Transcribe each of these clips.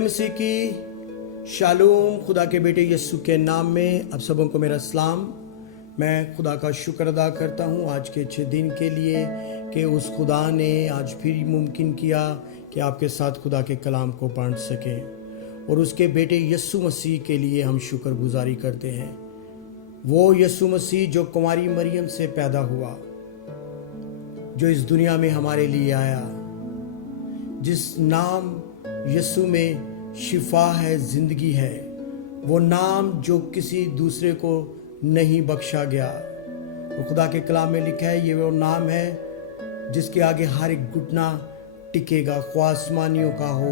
जय मसीह की शालोम। खुदा के बेटे यीशु के नाम में आप सबों को मेरा सलाम। मैं खुदा का शुक्र अदा करता हूँ आज के अच्छे दिन के लिए कि उस खुदा ने आज फिर मुमकिन किया कि आपके साथ खुदा के कलाम को बांट सकें। और उसके बेटे यीशु मसीह के लिए हम शुक्रगुजारी करते हैं। वो यीशु मसीह जो कुंवारी मरियम से पैदा हुआ, जो इस दुनिया में हमारे लिए आया, जिस नाम यीशु में शिफा है, जिंदगी है, वो नाम जो किसी दूसरे को नहीं बख्शा गया। और खुदा के कलाम में लिखा है ये वो नाम है जिसके आगे हर एक घुटना टिकेगा, ख्वाह आसमानियों का हो,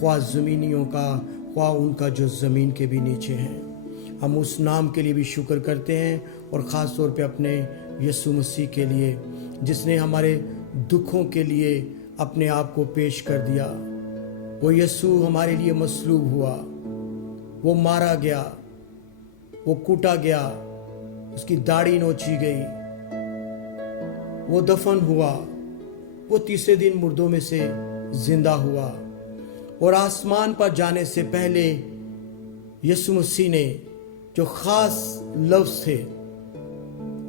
ख्वाह ज़मीनियों का, ख्वाह उनका जो ज़मीन के भी नीचे हैं। हम उस नाम के लिए भी शुक्र करते हैं और ख़ास तौर पे अपने यीशु मसीह के लिए, जिसने हमारे दुखों के लिए अपने आप को पेश कर दिया। वो यीशु हमारे लिए मसलूब हुआ, वो मारा गया, वो कूटा गया, उसकी दाढ़ी नोची गई, वो दफन हुआ, वो तीसरे दिन मुर्दों में से जिंदा हुआ। और आसमान पर जाने से पहले यीशु मसीह ने जो खास लफ्ज़ थे,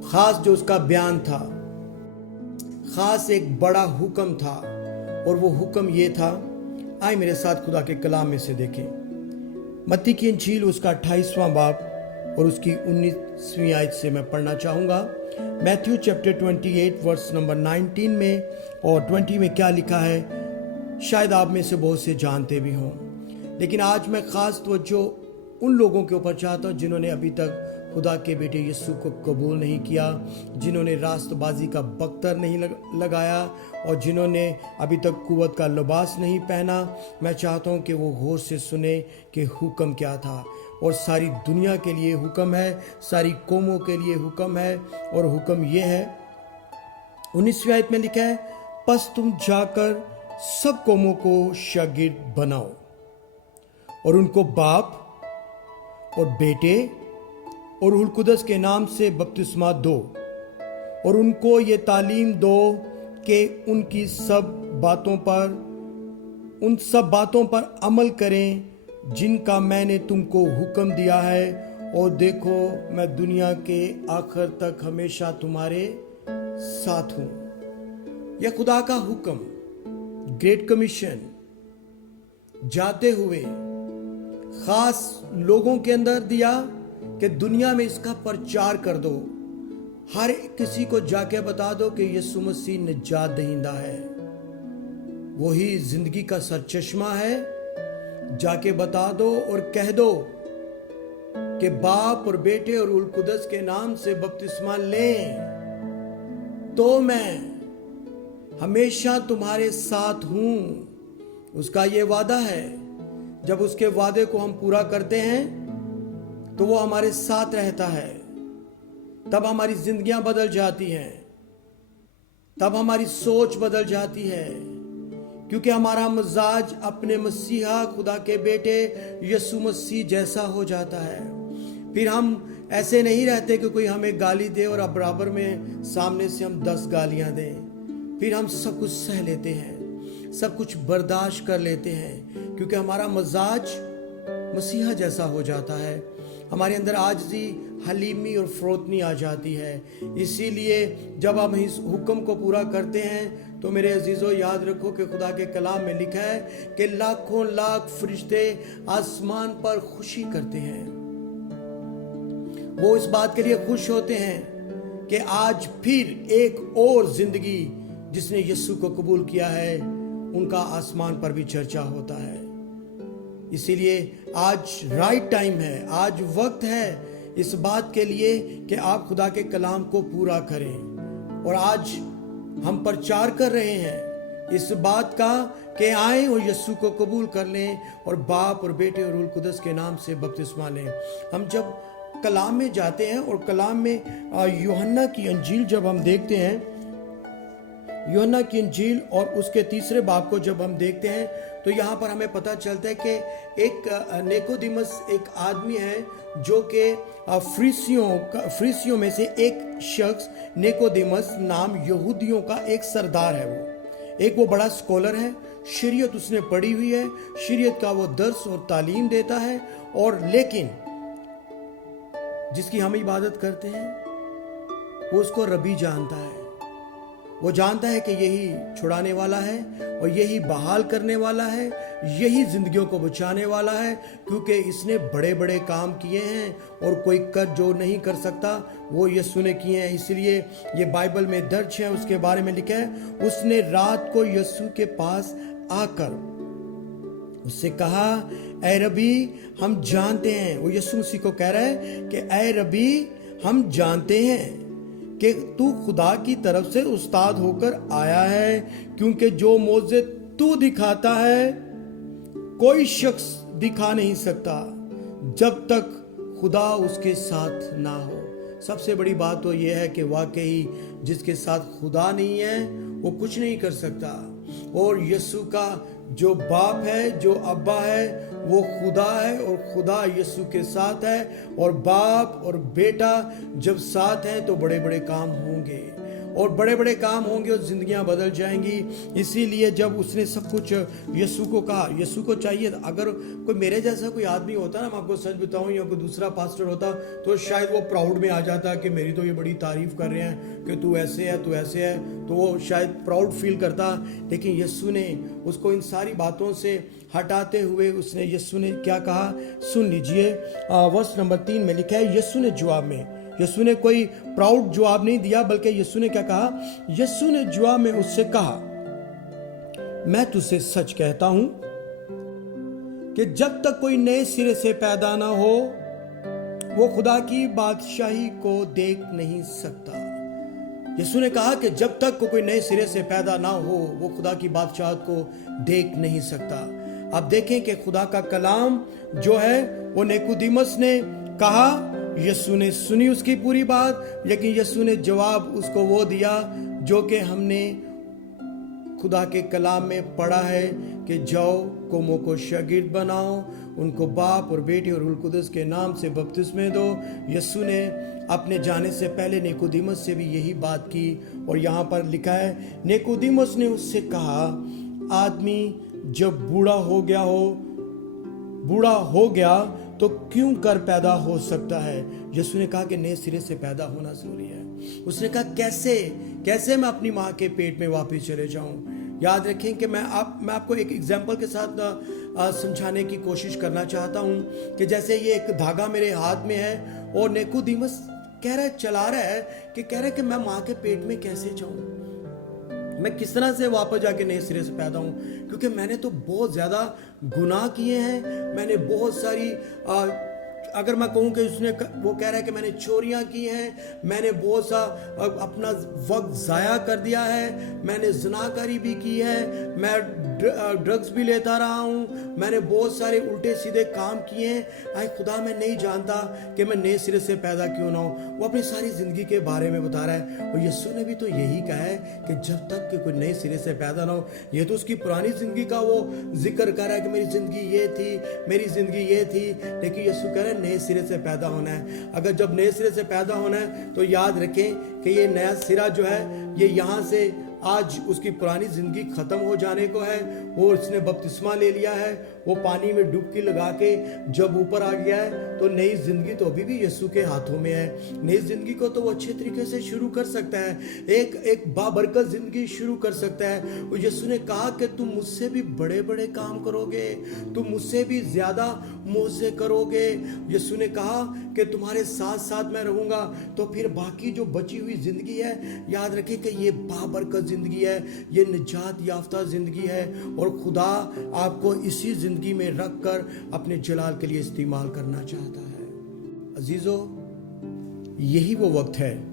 खास जो उसका बयान था, खास एक बड़ा हुक्म था, और वो हुक्म ये था। आए मेरे साथ खुदा के कलाम में से देखें। मत्ती की इंजील उसका 28वां बाब और उसकी 19वीं आयत से मैं पढ़ना चाहूँगा। मैथ्यू चैप्टर 28 वर्स नंबर 19 में और 20 में क्या लिखा है शायद आप में से बहुत से जानते भी हों, लेकिन आज मैं ख़ास तवज्जो उन लोगों के ऊपर चाहता हूँ जिन्होंने अभी तक खुदा के बेटे यीशु को कबूल नहीं किया, जिन्होंने रास्तबाजी का बख्तर नहीं लगाया और जिन्होंने अभी तक कुव्वत का लिबास नहीं पहना। मैं चाहता हूँ कि वो गौर से सुने कि हुक्म क्या था। और सारी दुनिया के लिए हुक्म है, सारी कौमों के लिए हुक्म है। और हुक्म ये है, 19वीं आयत में लिखा है, बस तुम जाकर सब कौमों को शागिर्द बनाओ और उनको बाप और बेटे और रूह कुदस के नाम से बपतिस्मा दो और उनको ये तालीम दो कि उन सब बातों पर अमल करें जिनका मैंने तुमको हुक्म दिया है। और देखो मैं दुनिया के आखिर तक हमेशा तुम्हारे साथ हूं। यह खुदा का हुक्म, ग्रेट कमीशन, जाते हुए खास लोगों के अंदर दिया कि दुनिया में इसका प्रचार कर दो। हर किसी को जाके बता दो कि यीशु मसीह निजात दहिंदा है, वही जिंदगी का सरचश्मा है। जाके बता दो और कह दो कि बाप और बेटे और रूह कुदस के नाम से बपतिस्मा लें तो मैं हमेशा तुम्हारे साथ हूं। उसका ये वादा है। जब उसके वादे को हम पूरा करते हैं तो वो हमारे साथ रहता है, तब हमारी जिंदगियां बदल जाती हैं, तब हमारी सोच बदल जाती है, क्योंकि हमारा मिजाज अपने मसीहा खुदा के बेटे यीशु मसीह जैसा हो जाता है। फिर हम ऐसे नहीं रहते कि कोई हमें गाली दे और अब बराबर में सामने से हम 10 गालियां दें। फिर हम सब कुछ सह लेते हैं, सब कुछ बर्दाश्त कर लेते हैं, क्योंकि हमारा मिजाज मसीहा जैसा हो जाता है। हमारे अंदर आजिज़ी, हलीमी और फरोतनी आ जाती है। इसीलिए जब हम इस हुक्म को पूरा करते हैं तो मेरे अजीज़ों याद रखो कि खुदा के कलाम में लिखा है कि लाखों लाख फरिश्ते आसमान पर खुशी करते हैं। वो इस बात के लिए खुश होते हैं कि आज फिर एक और जिंदगी जिसने यीशु को कबूल किया है, उनका आसमान पर भी चर्चा होता है। इसीलिए आज राइट टाइम है, आज वक्त है इस बात के लिए कि आप खुदा के कलाम को पूरा करें। और आज हम प्रचार कर रहे हैं इस बात का कि आए और यीशु को कबूल कर लें और बाप और बेटे और रूह कुदस के नाम से बपतिस्मा लें। हम जब कलाम में जाते हैं और कलाम में यूहन्ना की इंजील जब हम देखते हैं, यूहन्ना की इंजील और उसके 3 बाब को जब हम देखते हैं तो यहाँ पर हमें पता चलता है कि एक निकोदेमुस एक आदमी है जो कि फरीसियों में से एक शख्स, निकोदेमुस नाम यहूदियों का एक सरदार है। वो बड़ा स्कॉलर है, शरीयत उसने पढ़ी हुई है, शरीयत का वो दर्स और तालीम देता है, और लेकिन जिसकी हम इबादत करते हैं वो उसको रबी जानता है। वो जानता है कि यही छुड़ाने वाला है और यही बहाल करने वाला है, यही जिंदगियों को बचाने वाला है, क्योंकि इसने बड़े बड़े काम किए हैं और कोई कर जो नहीं कर सकता वो यीशु ने किए हैं। इसलिए ये बाइबल में दर्ज है, उसके बारे में लिखा है, उसने रात को यीशु के पास आकर उससे कहा, ऐ रबी हम जानते हैं, वो यीशु मसीह को कह रहा है कि ऐ रबी हम जानते हैं कि तू खुदा की तरफ से उस्ताद होकर आया है, क्योंकि जो मोज़े तू दिखाता है कोई शख्स दिखा नहीं सकता जब तक खुदा उसके साथ ना हो। सबसे बड़ी बात तो यह है कि वाकई जिसके साथ खुदा नहीं है वो कुछ नहीं कर सकता। और यीशु का जो बाप है, जो अब्बा है, वो खुदा है, और खुदा यीशु के साथ है, और बाप और बेटा जब साथ हैं तो बड़े बड़े काम होंगे, और बड़े बड़े काम होंगे और जिंदगियां बदल जाएंगी। इसीलिए जब उसने सब कुछ यीशु को कहा, यीशु को चाहिए, अगर कोई मेरे जैसा कोई आदमी होता ना, मैं आपको सच बताऊं, या कोई दूसरा पास्टर होता तो शायद वो प्राउड में आ जाता कि मेरी तो ये बड़ी तारीफ कर रहे हैं कि तू ऐसे है, तू ऐसे है, तो वो शायद प्राउड फील करता। लेकिन यीशु ने उसको इन सारी बातों से हटाते हुए उसने यीशु ने क्या कहा, सुन लीजिए, वर्स नंबर 3 में लिखा है, यीशु ने जवाब में, यीशु ने कोई प्राउड जवाब नहीं दिया, बल्कि यीशु ने क्या कहा, यीशु ने जवाब में उससे कहा, मैं तुझसे सच कहता हूं कि जब तक कोई नए सिरे से पैदा ना हो वो खुदा की बादशाही को देख नहीं सकता। यीशु ने कहा कि जब तक कोई नए सिरे से पैदा ना हो वो खुदा की बादशाह को देख नहीं सकता। अब देखें कि खुदा का कलाम जो है वो निकोदेमुस ने कहा, यीशु ने सुनी उसकी पूरी बात, लेकिन यीशु ने जवाब उसको वो दिया जो कि हमने खुदा के कलाम में पढ़ा है कि जाओ कौमों को शागिर्द बनाओ, उनको बाप और बेटे और रूह कुदस के नाम से बपतिस्मे दो। यीशु ने अपने जाने से पहले निकोदेमुस से भी यही बात की, और यहाँ पर लिखा है, निकोदेमुस ने उससे कहा, आदमी जब बूढ़ा हो गया तो क्यों कर पैदा हो सकता है? यीशु ने कहा कि नए सिरे से पैदा होना जरूरी है। उसने कहा कैसे मैं अपनी माँ के पेट में वापस चले जाऊं? याद रखें कि मैं आपको एक एग्जाम्पल के साथ समझाने की कोशिश करना चाहता हूं कि जैसे ये एक धागा मेरे हाथ में है और निकोदेमुस चला रहा है कि मैं माँ के पेट में कैसे जाऊं, मैं किस तरह से वापस जाके नए सिरे से पैदा हूं, क्योंकि मैंने तो बहुत ज्यादा गुनाह किए हैं, मैंने बहुत सारी अगर मैं कहूँ कि वो कह रहा है कि मैंने चोरियां की हैं, मैंने बहुत सा अपना वक्त ज़ाया कर दिया है, मैंने ज़िनाकारी भी की है, मैं ड्रग्स भी लेता रहा हूँ, मैंने बहुत सारे उल्टे सीधे काम किए हैं। आए खुदा मैं नहीं जानता कि मैं नए सिरे से पैदा क्यों ना हूँ। वो अपनी सारी ज़िंदगी के बारे में बता रहा है, और यीशु ने भी तो यही कहा है कि जब तक कि कोई नए सिरे से पैदा ना हो। ये तो उसकी पुरानी ज़िंदगी का वो जिक्र कर रहा है कि मेरी ज़िंदगी ये थी, मेरी ज़िंदगी ये थी, लेकिन यीशु कह रहा है नए सिरे से पैदा होना है। अगर जब नए सिरे से पैदा होना है तो याद रखें कि ये नया सिरा जो है ये यहाँ से आज उसकी पुरानी जिंदगी खत्म हो जाने को है। वो उसने बपतिस्मा ले लिया है, वो पानी में डुबकी लगा के जब ऊपर आ गया है, तो नई जिंदगी तो अभी भी यीशु के हाथों में है। नई जिंदगी को तो वो अच्छे तरीके से शुरू कर सकता है, एक बाबरकत जिंदगी शुरू कर सकता है। और यीशु ने कहा कि तुम मुझसे भी बड़े बड़े काम करोगे, तुम मुझसे भी ज्यादा मोज़े करोगे। यीशु ने कहा कि तुम्हारे साथ साथ मैं रहूंगा। तो फिर बाकी जो बची हुई जिंदगी है, याद रखें कि ये बाबरकत जिंदगी है, ये निजात याफ्ता जिंदगी है, और खुदा आपको इसी जिंदगी में रख कर अपने जलाल के लिए इस्तेमाल करना चाहता है। अजीजों, यही वो वक्त है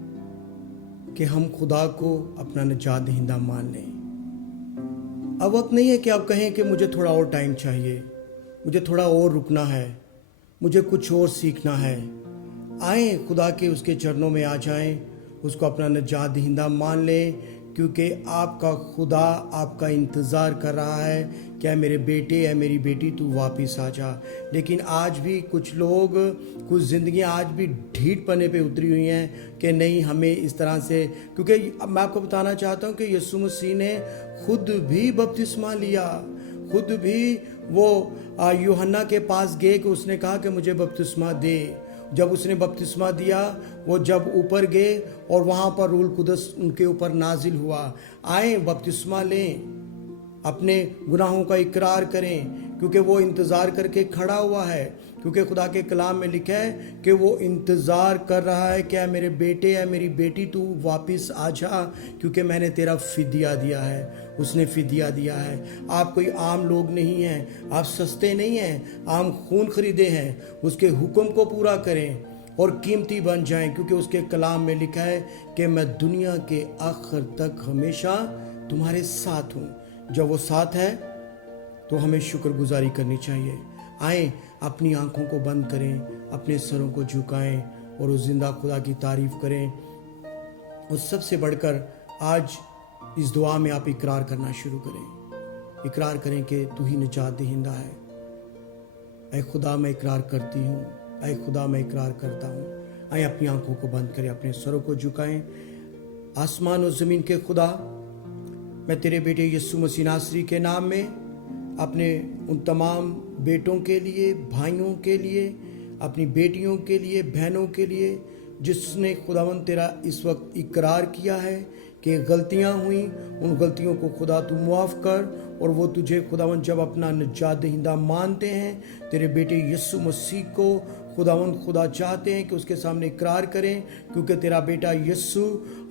कि हम खुदा को अपना निजात दहिंदा मान लें। अब वक्त नहीं है कि आप कहें कि मुझे थोड़ा और टाइम चाहिए, मुझे थोड़ा और रुकना है, मुझे कुछ और सीखना है। आए खुदा के उसके चरणों में आ जाएं, उसको अपना निजात दहिंदा मान लें, क्योंकि आपका खुदा आपका इंतज़ार कर रहा है कि ऐ मेरे बेटे ऐ मेरी बेटी तू वापस आ जा। लेकिन आज भी कुछ लोग, कुछ ज़िंदगियाँ आज भी ढीठ पने पे उतरी हुई हैं कि नहीं हमें इस तरह से, क्योंकि मैं आपको बताना चाहता हूँ कि यीशु मसीह ने खुद भी बपतिस्मा लिया, खुद भी वो यूहन्ना के पास गए कि उसने कहा कि मुझे बपतिस्मा दे। जब उसने बपतिस्मा दिया, वो जब ऊपर गए और वहाँ पर रूह कुदस उनके ऊपर नाजिल हुआ। आए बपतिस्मा लें, अपने गुनाहों का इकरार करें, क्योंकि वो इंतज़ार करके खड़ा हुआ है। क्योंकि खुदा के कलाम में लिखा है कि वो इंतज़ार कर रहा है कि मेरे बेटे है मेरी बेटी तू वापस आ जा, क्योंकि मैंने तेरा फिदिया दिया है। उसने फिदिया दिया है। आप कोई आम लोग नहीं हैं, आप सस्ते नहीं हैं, आम खून खरीदे हैं। उसके हुक्म को पूरा करें और कीमती बन जाएं, क्योंकि उसके कलाम में लिखा है कि मैं दुनिया के आखिर तक हमेशा तुम्हारे साथ हूँ। जब वो साथ है तो हमें शुक्रगुजारी करनी चाहिए। आए अपनी आंखों को बंद करें, अपने सरों को झुकाएं और उस जिंदा खुदा की तारीफ करें। और सबसे बढ़कर आज इस दुआ में आप इकरार करना शुरू करें। इकरार करें कि तू ही निजात दहिंदा है। ऐ खुदा मैं इकरार करती हूँ, ऐ खुदा मैं इकरार करता हूँ। आए अपनी आंखों को बंद करें, अपने सरों को झुकाएं। आसमान और ज़मीन के खुदा, मैं तेरे बेटे यीशु मसीह नासरी के नाम में अपने उन तमाम बेटों के लिए, भाइयों के लिए, अपनी बेटियों के लिए, बहनों के लिए जिसने खुदावन तेरा इस वक्त इकरार किया है कि गलतियां हुई, उन गलतियों को खुदा तू मुआफ़ कर। और वो तुझे खुदावन जब अपना निजात दहिंदा मानते हैं, तेरे बेटे यीशु मसीह को खुदा चाहते हैं कि उसके सामने इकरार करें, क्योंकि तेरा बेटा यीशु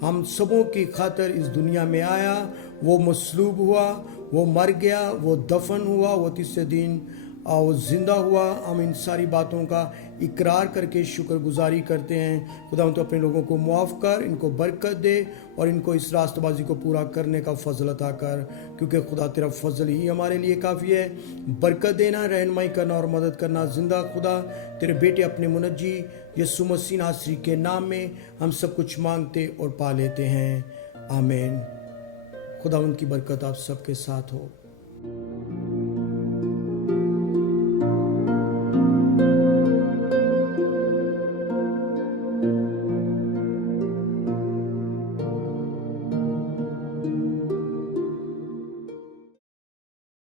हम सबों की खातिर इस दुनिया में आया। वो मसलूब हुआ, वो मर गया, वो दफन हुआ, वो तीसरे दिन वो ज़िंदा हुआ। हम इन सारी बातों का इकरार करके शुक्रगुजारी करते हैं। खुदा तो अपने लोगों को मुआफ़ कर, इनको बरकत दे और इनको इस रास्तबाजी को पूरा करने का फ़ज़ल अता कर, क्योंकि खुदा तेरा फ़ज़ल ही हमारे लिए काफ़ी है। बरकत देना, रहनुमाई करना और मदद करना। ज़िंदा खुदा तेरे बेटे अपने मुनज्जी यीशु मसीह नासरी के नाम में हम सब कुछ मांगते और पा लेते हैं। आमीन। खुदा उनकी बरकत आप सबके साथ हो।